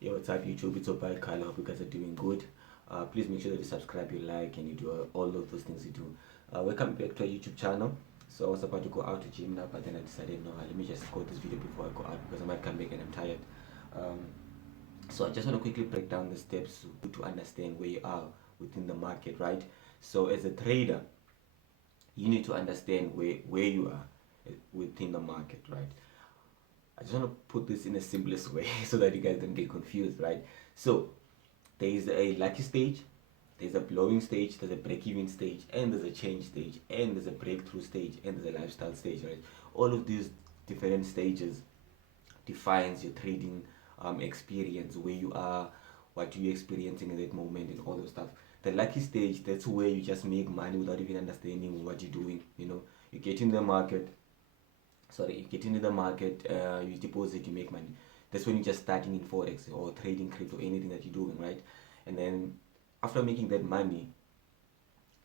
Yo, what's up YouTube? It's Opal Kyle. I hope you guys are doing good. Please make sure that you subscribe, you like, and you do all of those things you do. Welcome back to our YouTube channel. So I was about to go out to gym now, but then I decided, no, let me just record this video before I go out because I might come back and I'm tired. Um, so I just want to quickly break down the steps to understand where you are within the market, right? So as a trader, you need to understand where you are within the market, right? I just want to put this in the simplest way so that you guys don't get confused, right? So there is a lucky stage, there's a blowing stage, there's a break-even stage, and there's a change stage, and there's a breakthrough stage, and there's a lifestyle stage, right? All of these different stages defines your trading experience, where you are, what you're experiencing at that moment, and all those stuff. The lucky stage, that's where you just make money without even understanding what you're doing. You get in the market, you get into the market, you deposit, you make money. That's when you're just starting in forex or trading crypto, anything that you're doing, right? And then after making that money,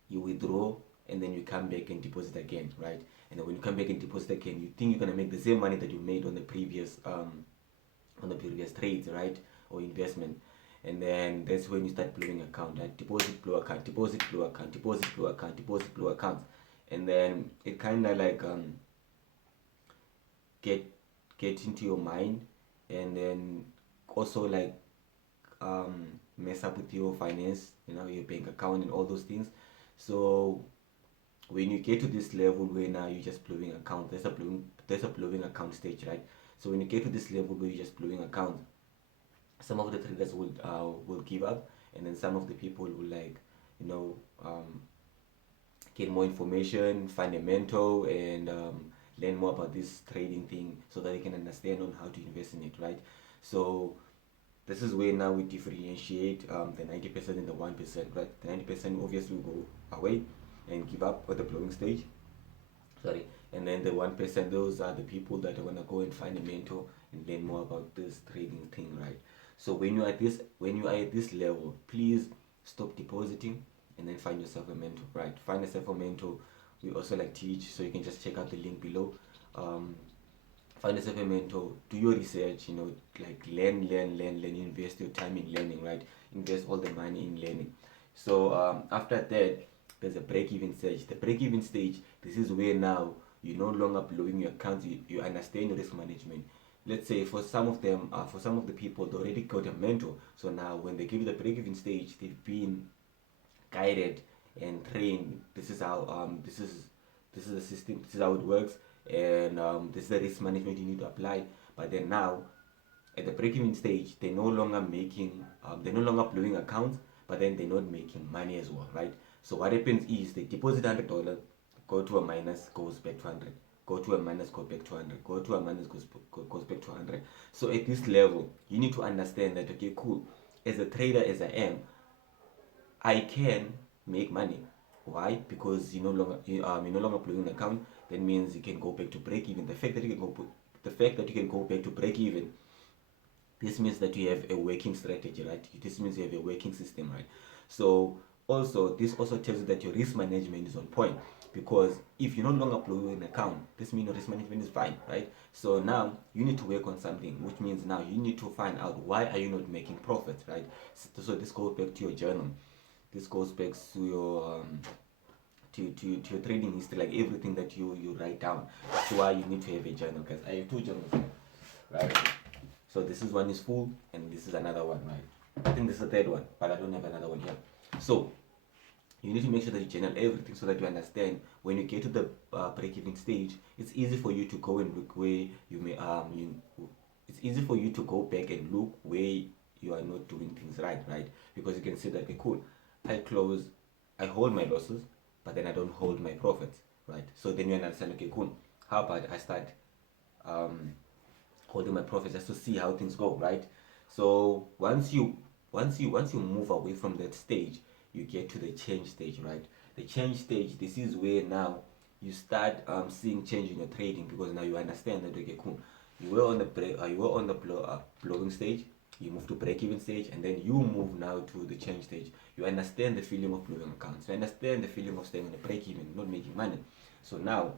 you withdraw, and then you come back and deposit again, right? And then when you come back and deposit again, you think you're gonna make the same money that you made on the previous trades, right? Or investment. And then that's when you start blowing account, right? Deposit, blow account, deposit, blow account, deposit, blow account, deposit, blow account. And then it kind of like get into your mind, and then also like mess up with your finance, your bank account and all those things. So when you get to this level where now you're just blowing account, there's a blowing account stage, right? So when you get to this level where you're just blowing account, some of the traders will give up, and then some of the people will like you know um, get more information, find a mentor, and learn more about this trading thing so that they can understand on how to invest in it, right? So this is where now we differentiate the 90% and the 1%, right? The 90% obviously will go away and give up at the blowing stage, sorry. And then the 1%, those are the people that are gonna go and find a mentor and learn more about this trading thing, right? So when you are at this level, please stop depositing and then find yourself a mentor, right? Find yourself a mentor. We also like teach, so you can just check out the link below. um, Find yourself a mentor, do your research, like learn, invest your time in learning, right? Invest all the money in learning. So after that, there's a break-even stage. The break-even stage, this is where now you're no longer blowing your accounts, you understand your risk management. Let's say for some of them, for some of the people, they already got a mentor. So now when they give you the break-even stage, they've been guided and trained. This is the system, this is how it works, and this is the risk management you need to apply. But then now at the break-even stage, they're no longer blowing accounts, but then they're not making money as well, right? So what happens is they deposit $100, go to a minus, goes back to 100, go to a minus, go back to 100, go to a minus, goes back to 100. So at this level, you need to understand that, okay, cool, as a trader as I am, I can make money. Why? Because you're no longer blowing an account. That means you can go back to break even. The fact that you can go back to break even, this means that you have a working strategy, right? This means you have a working system, right? So also, this also tells you that your risk management is on point, because if you're no longer blowing an account, this means your risk management is fine, right? So now you need to work on something, which means now you need to find out why are you not making profits, right? So this goes back to your journal. This goes back to your to your trading history, like everything that you write down. That's why you need to have a journal, guys. I have two journals here, right? So this is one is full, and this is another one, right? I think this is the third one, but I don't have another one here. So you need to make sure that you journal everything so that you understand when you get to the break-even stage. It's easy for you to go and look where you may it's easy for you to go back and look where you are not doing things right? Because you can see that, okay, cool, I hold my losses, but then I don't hold my profits, right? So then you understand, okay, cool, how about I start holding my profits just to see how things go, right? So once you move away from that stage, you get to the change stage, right? The change stage, this is where now you start seeing change in your trading, because now you understand that, okay, cool, you were on the blowing stage, you move to break-even stage, and then you move now to the change stage. You understand the feeling of blowing accounts, you understand the feeling of staying on the break-even, not making money. So now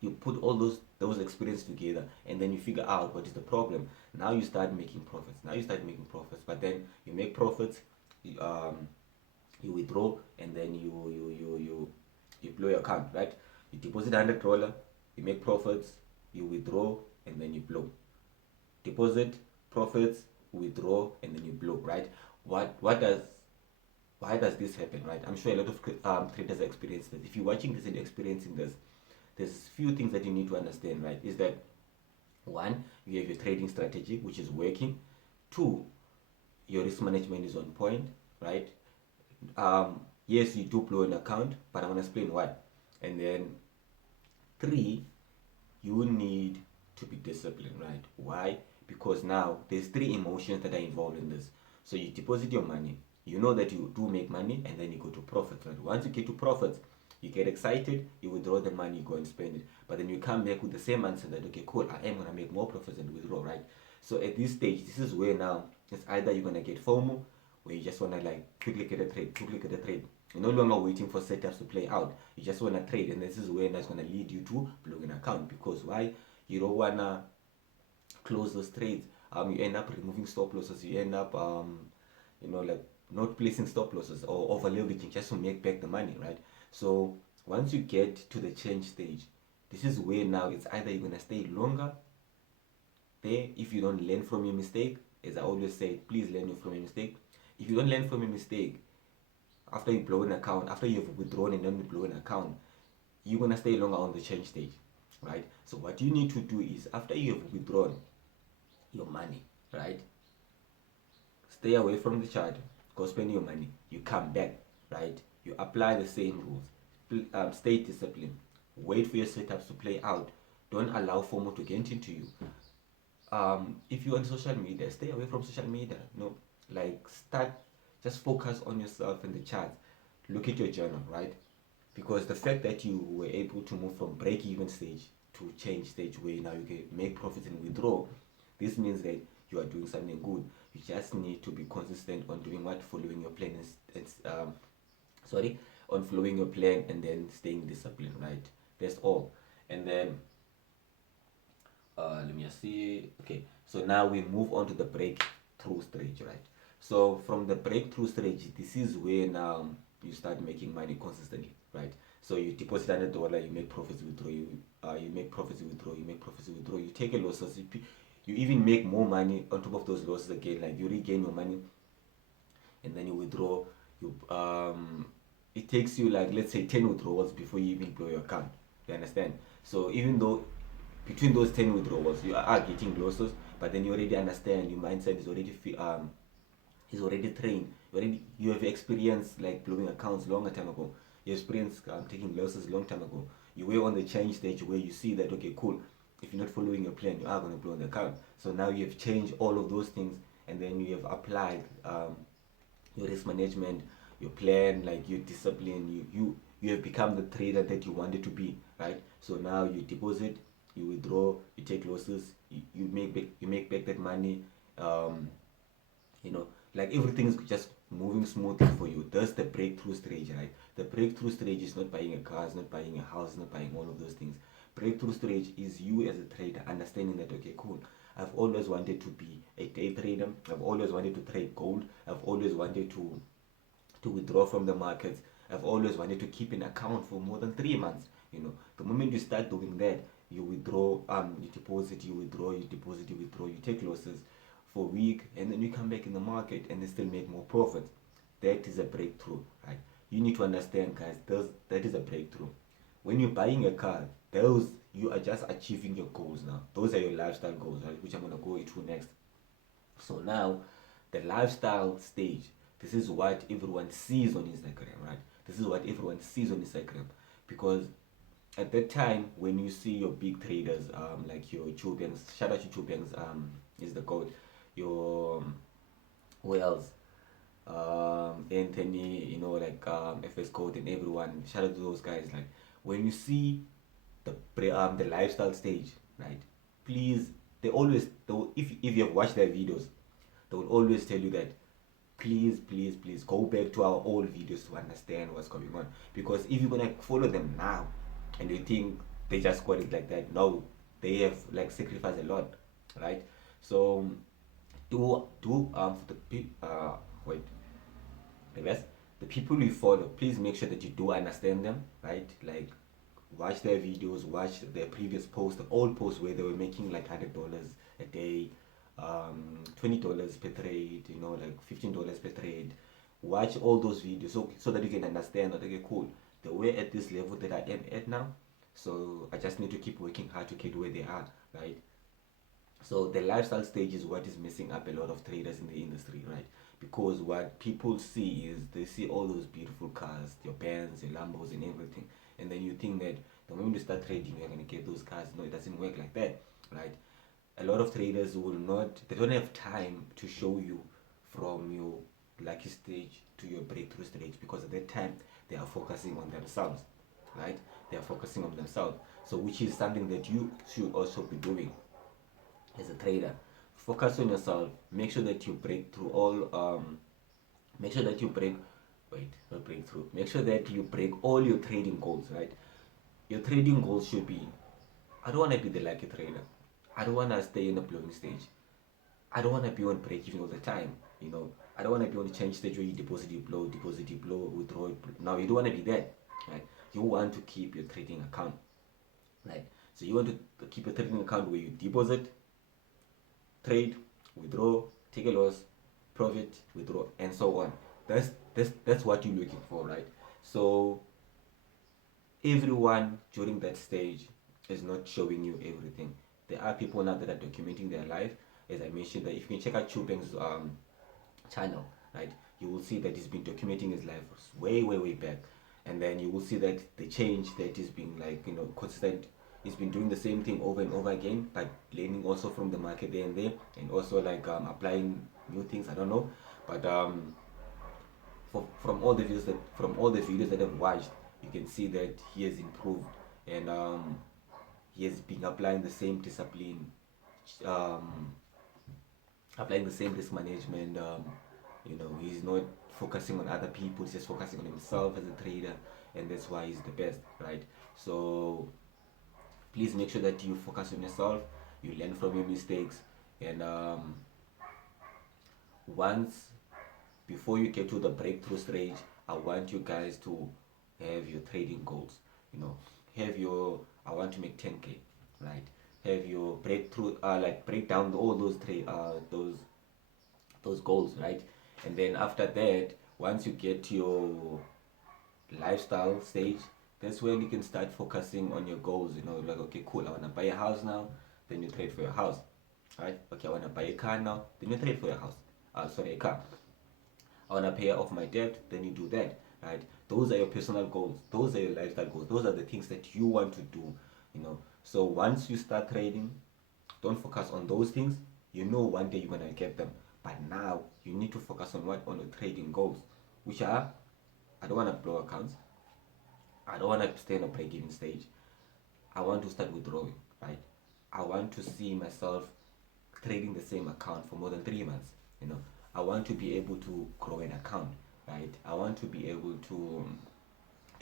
you put all those those experience together, and then you figure out what is the problem. Now you start making profits. But then you make profits, you, you withdraw, and then you blow your account, right? You deposit $100, you make profits, you withdraw, and then you blow. Deposit, profits, withdraw, and then you blow, right? What does Why does this happen, right? I'm sure a lot of traders experience this. If you're watching this and experiencing this, there's few things that you need to understand, right? Is that one, you have your trading strategy, which is working. Two, your risk management is on point, right? Yes, you do blow an account, but I'm gonna explain why. And then three, you need to be disciplined, right? Why? Because now there's three emotions that are involved in this. So you deposit your money, you know that you do make money, and then you go to profits, right? Once you get to profits, you get excited, you withdraw the money, you go and spend it. But then you come back with the same answer that, okay, cool, I am gonna make more profits and withdraw, right? So at this stage, this is where now it's either you're gonna get FOMO, where you just wanna like quickly get a trade, quickly get a trade. You're no longer waiting for setups to play out. You just wanna trade, and this is where that's gonna lead you to blowing an account. Because why? You don't wanna close those trades. You end up removing stop losses. You end up like not placing stop losses or over leveraging just to make back the money, right? So once you get to the change stage, this is where now it's either you're gonna stay longer there if you don't learn from your mistake. As I always say, please learn from your mistake. If you don't learn from your mistake, after you blow an account, after you've withdrawn and then you blow an account, you're gonna stay longer on the change stage, right? So what you need to do is, after you have withdrawn your money, right, stay away from the chart, go spend your money, you come back, right, you apply the same rules, stay disciplined, wait for your setups to play out, don't allow FOMO to get into you. If you're on social media, stay away from social media. No, like just focus on yourself and the charts. Look at your journal, right? Because the fact that you were able to move from break-even stage to change stage where now you can make profits and withdraw, this means that you are doing something good. You just need to be consistent on doing what, following your plan on following your plan and then staying disciplined, right? That's all. And then let me just see. Okay, so now we move on to the breakthrough stage, right? So from the breakthrough stage, this is where now you start making money consistently, right? So you deposit $100, you make profits, withdraw, you make profits, withdraw, you make profits, withdraw, you take a losses, you even make more money on top of those losses again. Like you regain your money, and then you withdraw. It takes you like, let's say, 10 withdrawals before you even blow your account. You understand? So even though between those 10 withdrawals you are getting losses, but then you already understand, your mindset is already trained. You have experienced like blowing accounts longer time ago. You experienced taking losses long time ago. You were on the change stage where you see that, okay, cool, if you're not following your plan, you are going to blow the account. So now you have changed all of those things, and then you have applied your risk management, your plan, like your discipline. You have become the trader that you wanted to be, right? So now you deposit, you withdraw, you take losses, you make back that money. Like everything is just moving smoothly for you. That's the breakthrough stage, right? The breakthrough stage is not buying a car, it's not buying a house, it's not buying all of those things. Breakthrough stage is you as a trader understanding that, okay, cool, I've always wanted to be a day trader, I've always wanted to trade gold, I've always wanted to withdraw from the markets, I've always wanted to keep an account for more than 3 months. The moment you start doing that, you withdraw, you deposit, you withdraw, you deposit, you withdraw, you take losses for a week, and then you come back in the market and then still make more profits. That is a breakthrough, right? You need to understand, guys, that is a breakthrough. When you're buying a car, you are just achieving your goals now. Those are your lifestyle goals, right? Which I'm gonna go into next. So now, the lifestyle stage, this is what everyone sees on Instagram, right? This is what everyone sees on Instagram, because at that time when you see your big traders, like your Chubians, shout out to Chubians, is the code. Your who else? Anthony, FS Code and everyone. Shout out to those guys. Like when you see the lifestyle stage, right? Please, if you have watched their videos, they will always tell you that please, please, please go back to our old videos to understand what's going on. Because if you're gonna follow them now and you think they just got it like that, no, they have like sacrificed a lot, right? So do for the wait reverse the people you follow, please make sure that you do understand them, right? Like watch their videos, watch their previous posts, the old posts where they were making like $100 a day, $20 per trade, you know, like $15 per trade. Watch all those videos so that you can understand that, okay, cool, the way at this level that I am at now, so I just need to keep working hard to get where they are, right? So the lifestyle stage is what is messing up a lot of traders in the industry, right? Because what people see is they see all those beautiful cars, your Benz, your Lambos, and everything, and then you think that the moment you start trading, you're gonna get those cars. No, it doesn't work like that, right? A lot of traders will not. They don't have time to show you from your lucky stage to your breakthrough stage because at that time they are focusing on themselves, right? They are focusing on themselves. So, which is something that you should also be doing as a trader. Focus on yourself. Make sure that you break through all make sure that you break wait not breakthrough make sure that you break all your trading goals, right? Your trading goals should be, I don't want to be the lucky trader, I don't want to stay in the blowing stage, I don't want to be on break even all the time, you know. I don't want to be on the change stage where you deposit you blow, withdraw it. Now you don't want to be there, right? You want to keep your trading account, right? So you want to keep a trading account where you deposit, trade, withdraw, take a loss, profit, withdraw, and so on. That's what you're looking for, right? So everyone during that stage is not showing you everything. There are people now that are documenting their life. As I mentioned, that if you can check out Chubeng's channel, right, you will see that he's been documenting his life way back, and then you will see that the change that is being like, you know, consistent. He's been doing the same thing over and over again, but learning also from the market there and there, and also like applying new things. I don't know, but from all the videos that I've watched, you can see that he has improved, and he has been applying the same discipline, um, applying the same risk management. You know, he's not focusing on other people; he's just focusing on himself as a trader, and that's why he's the best, right? So please make sure that you focus on yourself, you learn from your mistakes, and once before you get to the breakthrough stage, I want you guys to have your trading goals. You know, have your, I want to make 10K, right? Have your breakthrough, like break down all those those goals, right? And then after that, once you get to your lifestyle stage, that's when you can start focusing on your goals. You know, like, okay, cool, I want to buy a house now, then you trade for your house, right? Okay, I want to buy a car now, then you trade for your house. Sorry, a car. I want to pay off my debt, then you do that, right? Those are your personal goals. Those are your lifestyle goals. Those are the things that you want to do, you know. So once you start trading, don't focus on those things. You know one day you're gonna get them. But now you need to focus on what? On the trading goals, which are, I don't want to blow accounts. I don't want to stay in a break-even stage. I want to start withdrawing, right? I want to see myself trading the same account for more than 3 months. You know, I want to be able to grow an account, right? I want to be able to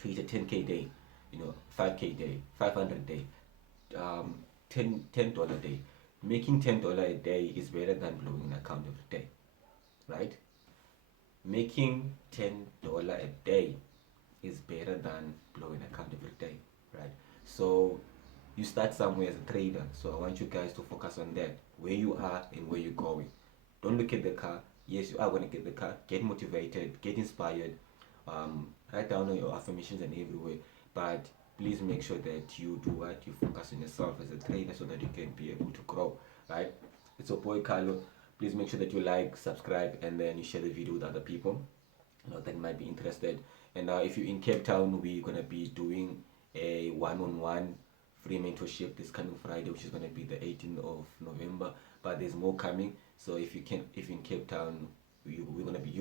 hit a 10K day, you know, 5K day, 500 day, um, $10 day. Making $10 a day is better than blowing an account every day, right? Making $10 a day is better than blowing account every day, right? So you start somewhere as a trader. So I want you guys to focus on that, where you are and where you're going. Don't look at the car. Yes, you are going to get the car. Get motivated, get inspired. Write down your affirmations and everywhere. But please make sure that you do what? You focus on yourself as a trader so that you can be able to grow, right? It's your boy Carlo. Please make sure that you like, subscribe, and then you share the video with other people, you know, that might be interested. And if you're in Cape Town, we're gonna be doing a one-on-one free mentorship this coming Friday, which is gonna be the 18th of November. But there's more coming. So if you're in Cape Town, you're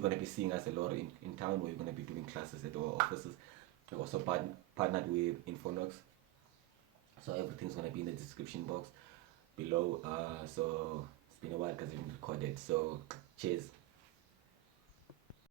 gonna be seeing us a lot in town. We're gonna be doing classes at our offices. We're also partnered with Infonox, so everything's gonna be in the description box below. So it's been a while because I've been recorded. So cheers.